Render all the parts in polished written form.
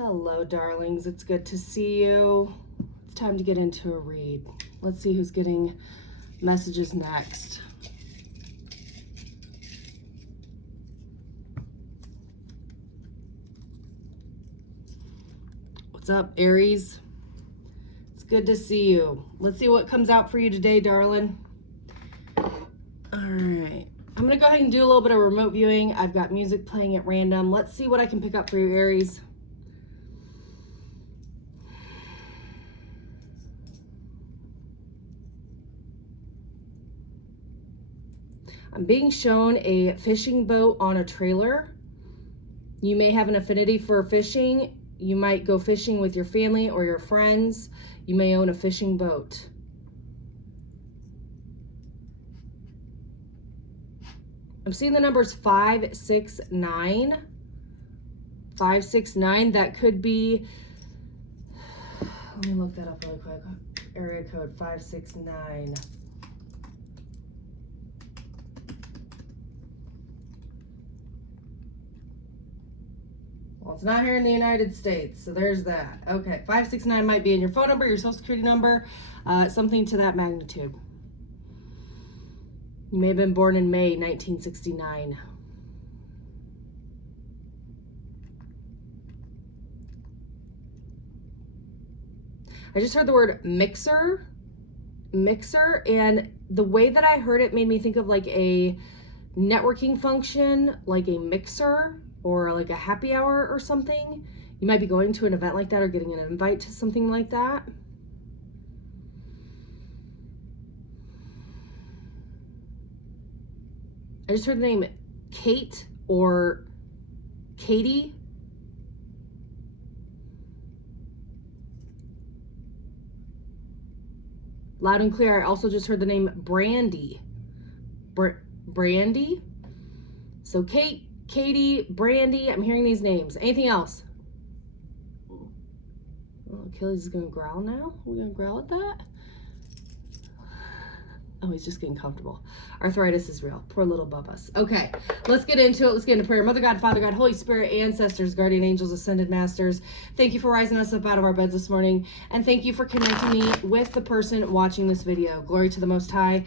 Hello, darlings. It's good to see you. It's time to get into a read. Let's see who's getting messages next. What's up, Aries? It's good to see you. Let's see what comes out for you today, darling. All right. I'm going to go ahead and do a little bit of remote viewing. I've got music playing at random. Let's see what I can pick up for you, Aries. I'm being shown a fishing boat on a trailer. You may have an affinity for fishing. You might go fishing with your family or your friends. You may own a fishing boat. I'm seeing the numbers 569. 569. That could be, let me look that up really quick. Area code 569. Well, it's not here in the United States, so there's that. Okay, 569 might be in your phone number, your social security number, something to that magnitude. You may have been born in May 1969. I just heard the word mixer, and the way that I heard it made me think of like a networking function, like a mixer, or like a happy hour or something. You might be going to an event like that or getting an invite to something like that. I just heard the name Kate or Katie. Loud and clear. I also just heard the name Brandy. Brandy. So Kate, Katie, Brandy, I'm hearing these names. Anything else? Oh, Achilles is gonna growl now? Are we gonna growl at that? Oh, he's just getting comfortable. Arthritis is real. Poor little Bubba's. Okay, let's get into it. Let's get into prayer. Mother God, Father God, Holy Spirit, ancestors, guardian angels, ascended masters, thank you for rising us up out of our beds this morning. And thank you for connecting me with the person watching this video. Glory to the Most High.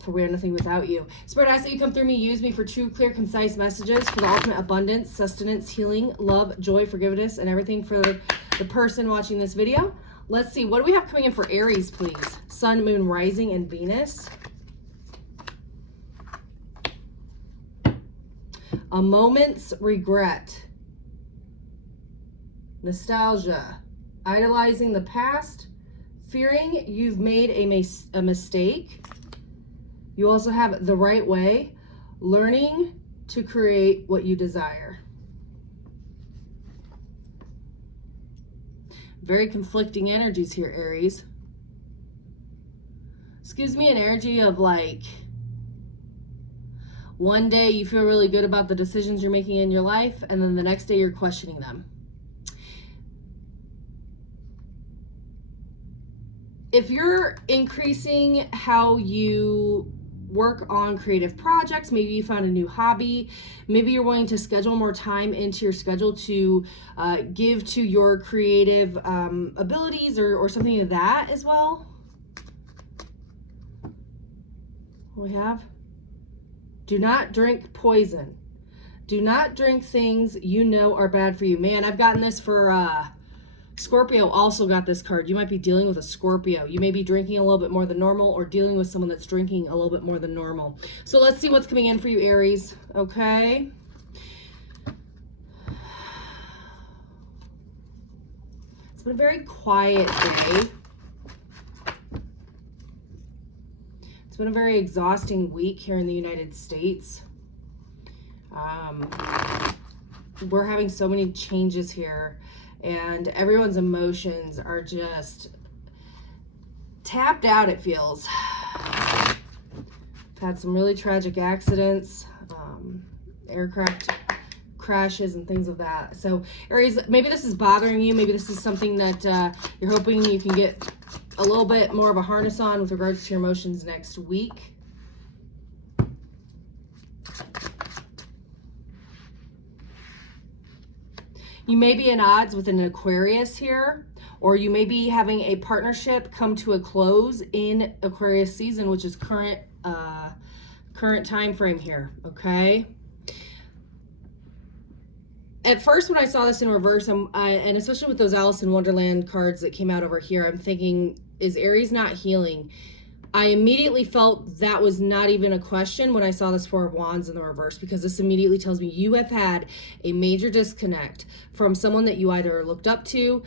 For we are nothing without you. Spirit, I ask that you come through me, use me for true, clear, concise messages for the ultimate abundance, sustenance, healing, love, joy, forgiveness, and everything for the person watching this video. Let's see, what do we have coming in for Aries, please? Sun, Moon, Rising, and Venus. A moment's regret. Nostalgia. Idolizing the past. Fearing you've made a mistake. You also have the right way, learning to create what you desire. Very conflicting energies here, Aries. This gives me an energy of like, one day you feel really good about the decisions you're making in your life, and then the next day you're questioning them. If you're increasing how you work on creative projects, maybe you found a new hobby, maybe you're wanting to schedule more time into your schedule to give to your creative abilities or something of that as well. We have, do not drink poison. Do not drink things you know are bad for you. Man, I've gotten this for Scorpio. Also got this card. You might be dealing with a Scorpio. You may be drinking a little bit more than normal or dealing with someone that's drinking a little bit more than normal. So let's see what's coming in for you, Aries. Okay. It's been a very quiet day. It's been a very exhausting week here in the United States. We're having so many changes here. And everyone's emotions are just tapped out, it feels. I've had some really tragic accidents, aircraft crashes and things of that. So Aries, maybe this is bothering you. Maybe this is something that you're hoping you can get a little bit more of a harness on with regards to your emotions next week. You may be in odds with an Aquarius here, or you may be having a partnership come to a close in Aquarius season, which is current time frame here, okay? At first, when I saw this in reverse, and especially with those Alice in Wonderland cards that came out over here, I'm thinking, is Aries not healing? I immediately felt that was not even a question when I saw this Four of Wands in the reverse, because this immediately tells me you have had a major disconnect from someone that you either looked up to.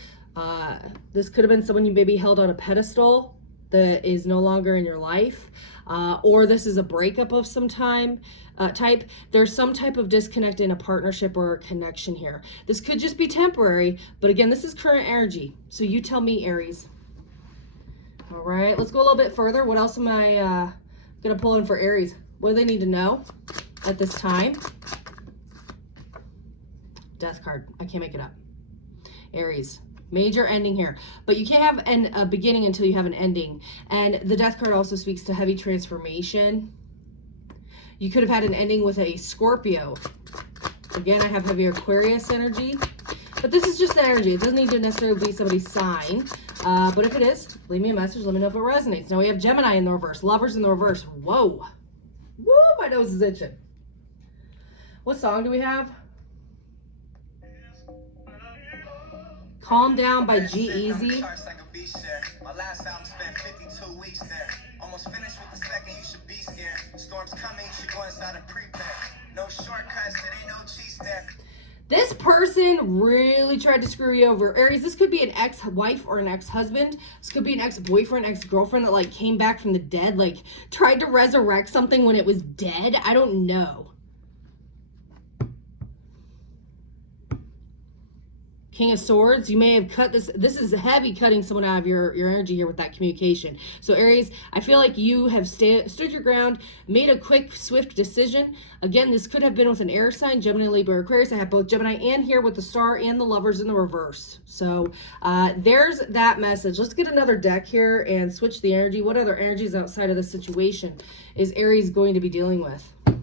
This could have been someone you maybe held on a pedestal that is no longer in your life, or this is a breakup of some type. There's some type of disconnect in a partnership or a connection here. This could just be temporary, but again, this is current energy. So you tell me, Aries. All right, let's go a little bit further. What else am I going to pull in for Aries? What do they need to know at this time? Death card. I can't make it up. Aries. Major ending here. But you can't have a beginning until you have an ending. And the Death card also speaks to heavy transformation. You could have had an ending with a Scorpio. Again, I have heavy Aquarius energy. But this is just the energy. It doesn't need to necessarily be somebody's sign. But if it is, leave me a message. Let me know if it resonates. Now we have Gemini in the reverse. Lovers in the reverse. Whoa. Woo, my nose is itching. What song do we have? Calm Down by G-Eazy. My last album spent 52 weeks there. Almost finished with the second, you should be scared. Storms coming, you should go inside and prepare. No shortcuts, it ain't no cheese there. This person really tried to screw you over. Aries, this could be an ex-wife or an ex-husband. This could be an ex-boyfriend, ex-girlfriend that like came back from the dead, like tried to resurrect something when it was dead. I don't know. King of Swords, you may have cut this. This is heavy cutting someone out of your energy here with that communication. So Aries, I feel like you have stood your ground, made a quick, swift decision. Again, this could have been with an air sign, Gemini, Libra, Aquarius. I have both Gemini and here with the Star and the Lovers in the reverse. So there's that message. Let's get another deck here and switch the energy. What other energies outside of this situation is Aries going to be dealing with? A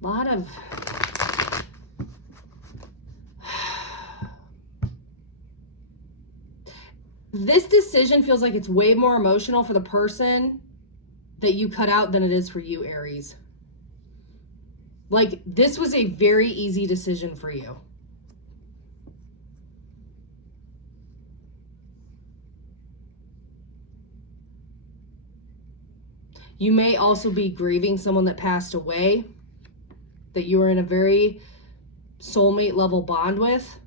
lot of... This decision feels like it's way more emotional for the person that you cut out than it is for you, Aries. Like, this was a very easy decision for you. You may also be grieving someone that passed away, that you were in a very soulmate level bond with.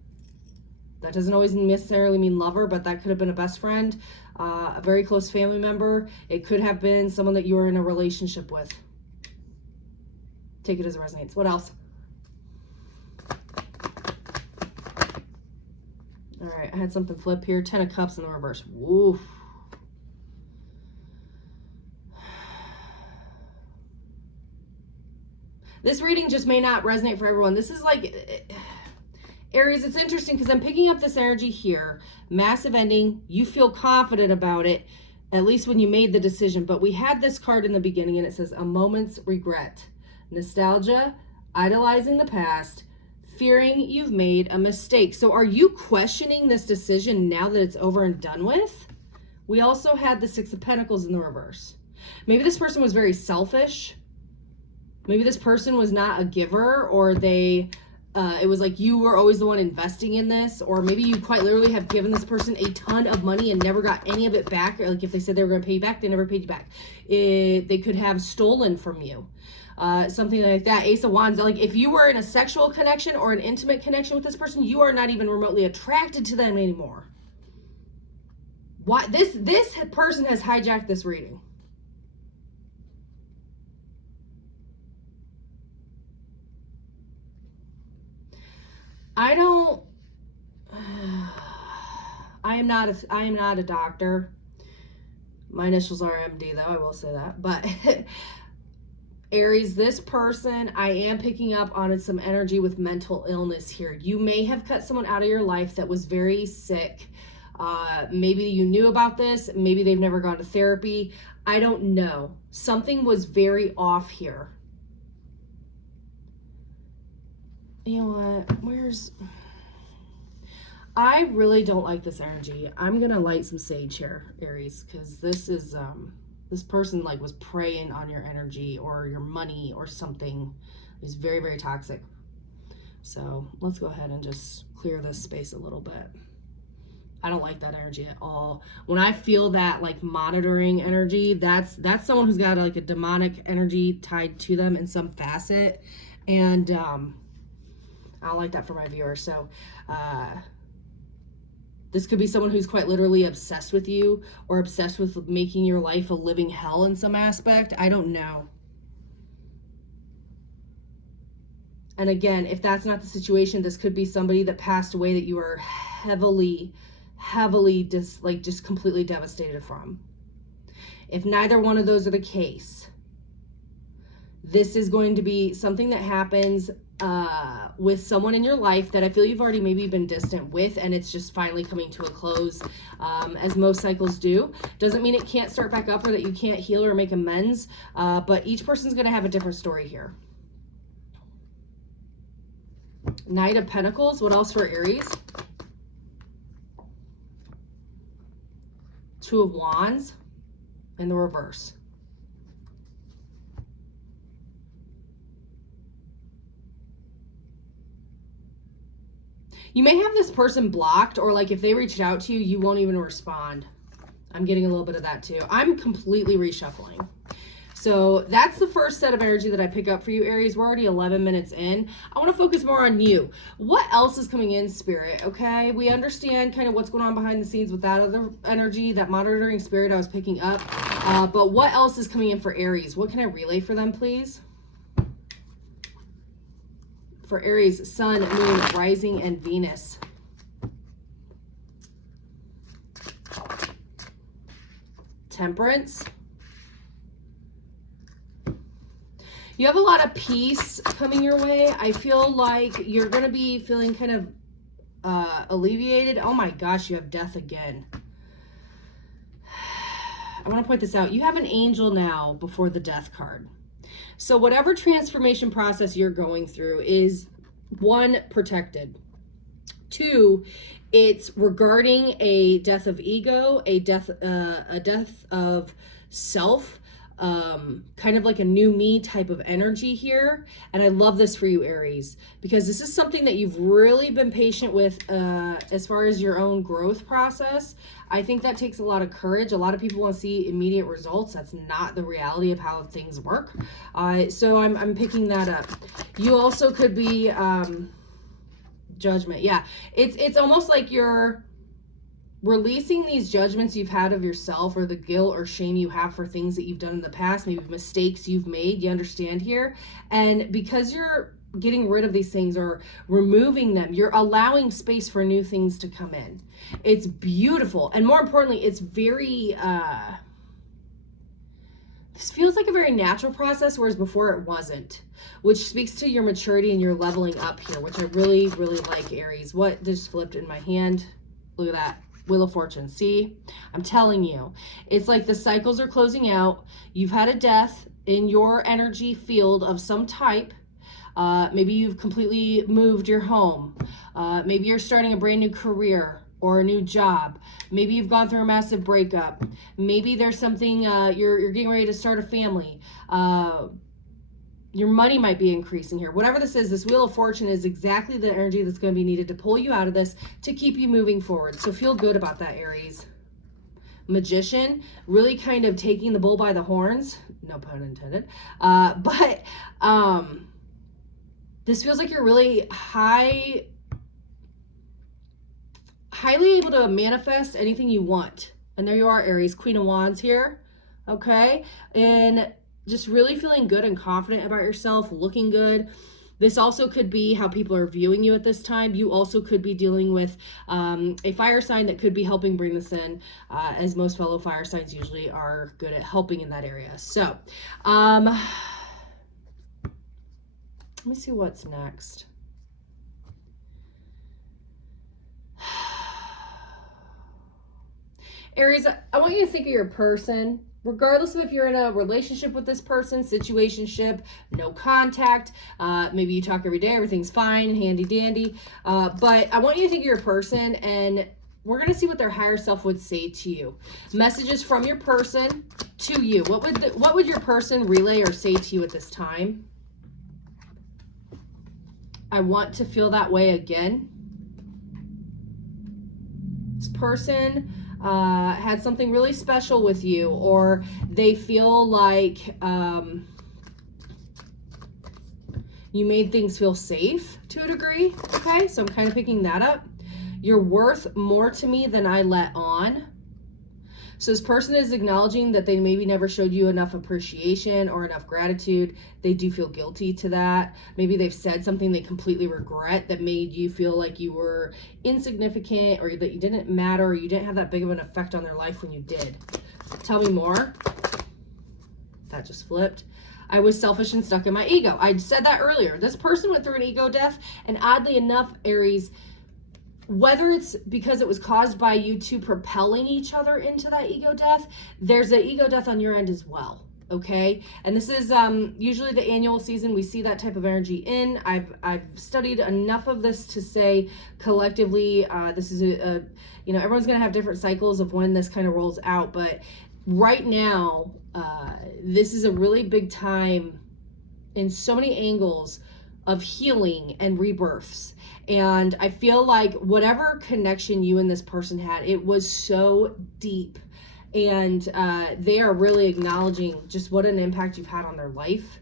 That doesn't always necessarily mean lover, but that could have been a best friend, a very close family member. It could have been someone that you were in a relationship with. Take it as it resonates. What else? All right, I had something flip here. 10 of Cups in the reverse. Woof. This reading just may not resonate for everyone. This is like... Aries, it's interesting because I'm picking up this energy here. Massive ending. You feel confident about it, at least when you made the decision. But we had this card in the beginning and it says, a moment's regret. Nostalgia, idolizing the past, fearing you've made a mistake. So are you questioning this decision now that it's over and done with? We also had the Six of Pentacles in the reverse. Maybe this person was very selfish. Maybe this person was not a giver, or they... it was like you were always the one investing in this, or maybe you quite literally have given this person a ton of money and never got any of it back. Or like if they said they were going to pay you back, they never paid you back. They could have stolen from you. Something like that. Ace of Wands. Like if you were in a sexual connection or an intimate connection with this person, you are not even remotely attracted to them anymore. Why? This person has hijacked this reading. I am not a doctor. My initials are MD though, I will say that. But Aries, this person, I am picking up on some energy with mental illness here. You may have cut someone out of your life that was very sick. Maybe you knew about this. Maybe they've never gone to therapy. I don't know. Something was very off here. You know what? I really don't like this energy. I'm gonna light some sage here, Aries, because this is this person like was preying on your energy or your money or something. It's very, very toxic. So let's go ahead and just clear this space a little bit. I don't like that energy at all. When I feel that like monitoring energy, that's someone who's got like a demonic energy tied to them in some facet, and I don't like that for my viewers. So this could be someone who's quite literally obsessed with you or obsessed with making your life a living hell in some aspect. I don't know. And again, if that's not the situation, this could be somebody that passed away that you are heavily just completely devastated from. If neither one of those are the case, this is going to be something that happens with someone in your life that I feel you've already maybe been distant with, and it's just finally coming to a close, as most cycles do. Doesn't mean it can't start back up or that you can't heal or make amends, but each person's going to have a different story here. Knight of Pentacles. What else for Aries? Two of Wands in the reverse. You may have this person blocked, or like if they reached out to you, you won't even respond. I'm getting a little bit of that too. I'm completely reshuffling. So that's the first set of energy that I pick up for you, Aries. We're already 11 minutes in. I want to focus more on you. What else is coming in, Spirit? Okay, we understand kind of what's going on behind the scenes with that other energy, that monitoring spirit I was picking up. But what else is coming in for Aries? What can I relay for them, please? For Aries, Sun, Moon, Rising, and Venus. Temperance. You have a lot of peace coming your way. I feel like you're going to be feeling kind of alleviated. Oh my gosh, you have Death again. I want to point this out. You have an angel now before the Death card. So whatever transformation process you're going through is, one, protected. Two, it's regarding a death of ego, a death of self, kind of like a new me type of energy here. And I love this for you, Aries, because this is something that you've really been patient with as far as your own growth process. I think that takes a lot of courage. A lot of people want to see immediate results. That's not the reality of how things work. So I'm picking that up. You also could be Judgment. Yeah, it's almost like you're releasing these judgments you've had of yourself, or the guilt or shame you have for things that you've done in the past, maybe mistakes you've made. You understand here? And because you're getting rid of these things or removing them, you're allowing space for new things to come in. It's beautiful. And more importantly, it's very this feels like a very natural process, whereas before it wasn't, which speaks to your maturity and your leveling up here, which I really like, Aries. What just flipped in my hand? Look at that. Wheel of Fortune. See, I'm telling you, it's like the cycles are closing out. You've had a death in your energy field of some type. Maybe you've completely moved your home. Maybe you're starting a brand new career or a new job. Maybe you've gone through a massive breakup. Maybe there's something, you're getting ready to start a family. Your money might be increasing here. Whatever this is, this Wheel of Fortune is exactly the energy that's going to be needed to pull you out of this, to keep you moving forward. So feel good about that, Aries. Magician, really kind of taking the bull by the horns. No pun intended. This feels like you're really highly able to manifest anything you want. And there you are, Aries, Queen of Wands here. Okay. And just really feeling good and confident about yourself, looking good. This also could be how people are viewing you at this time. You also could be dealing with a fire sign that could be helping bring this in, as most fellow fire signs usually are good at helping in that area. So, let me see what's next. Aries, I want you to think of your person regardless of if you're in a relationship with this person, situationship, no contact, maybe you talk every day, everything's fine, handy dandy, but I want you to think of your person, and we're going to see what their higher self would say to you. Messages from your person to you. What would your person relay or say to you at this time? I want to feel that way again. This person had something really special with you, or they feel like you made things feel safe to a degree. Okay, so I'm kind of picking that up. You're worth more to me than I let on. So this person is acknowledging that they maybe never showed you enough appreciation or enough gratitude. They do feel guilty to that. Maybe they've said something they completely regret that made you feel like you were insignificant, or that you didn't matter, or you didn't have that big of an effect on their life when you did. Tell me more. That just flipped. I was selfish and stuck in my ego. I said that earlier. This person went through an ego death, and oddly enough, Aries, whether it's because it was caused by you two propelling each other into that ego death, there's an ego death on your end as well. Okay, and this is usually the annual season we see that type of energy in. I've studied enough of this to say collectively this is everyone's gonna have different cycles of when this kind of rolls out, but right now this is a really big time in so many angles of healing and rebirths. And I feel like whatever connection you and this person had, it was so deep. And they are really acknowledging just what an impact you've had on their life.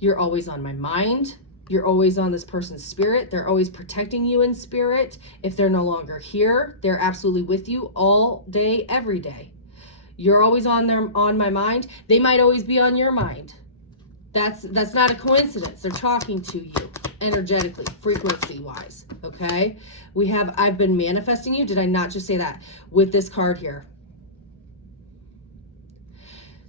You're always on my mind. You're always on this person's spirit. They're always protecting you in spirit. If they're no longer here, they're absolutely with you all day, every day. You're always on my mind. They might always be on your mind. That's not a coincidence. They're talking to you energetically, frequency wise. Okay, I've been manifesting you. Did I not just say that with this card here?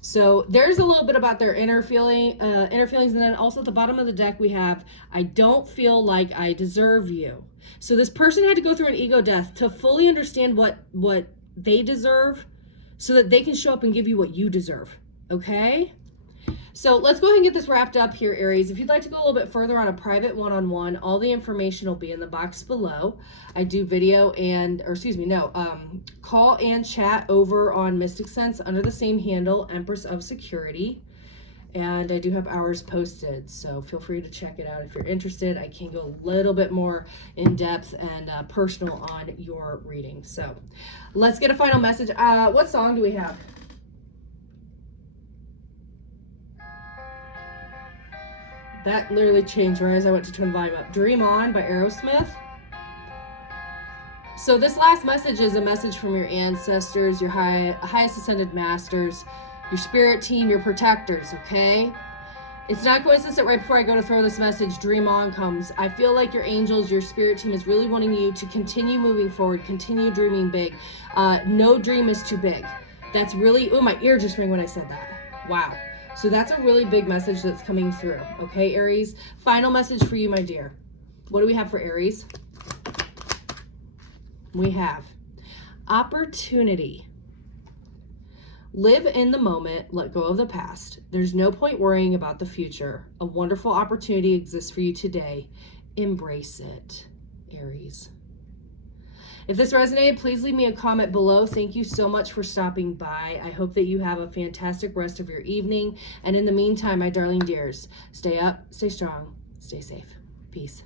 So there's a little bit about their inner feelings, and then also at the bottom of the deck we have, I don't feel like I deserve you. So this person had to go through an ego death to fully understand what they deserve, so that they can show up and give you what you deserve. Okay. So let's go ahead and get this wrapped up here, Aries. If you'd like to go a little bit further on a private one-on-one, all the information will be in the box below. I do call and chat over on Mystic Sense under the same handle, Empress of Security. And I do have hours posted, so feel free to check it out if you're interested. I can go a little bit more in depth and personal on your reading. So let's get a final message. What song do we have? That literally changed right as I went to turn the volume up. Dream On by Aerosmith. So this last message is a message from your ancestors, your highest ascended masters, your spirit team, your protectors, okay? It's not a coincidence that right before I go to throw this message, Dream On comes. I feel like your angels, your spirit team is really wanting you to continue moving forward, continue dreaming big. No dream is too big. That's really, oh, my ear just rang when I said that. Wow. So that's a really big message that's coming through. Okay, Aries? Final message for you, my dear. What do we have for Aries? We have opportunity. Live in the moment, let go of the past. There's no point worrying about the future. A wonderful opportunity exists for you today. Embrace it, Aries. If this resonated, please leave me a comment below. Thank you so much for stopping by. I hope that you have a fantastic rest of your evening. And in the meantime, my darling dears, stay up, stay strong, stay safe. Peace.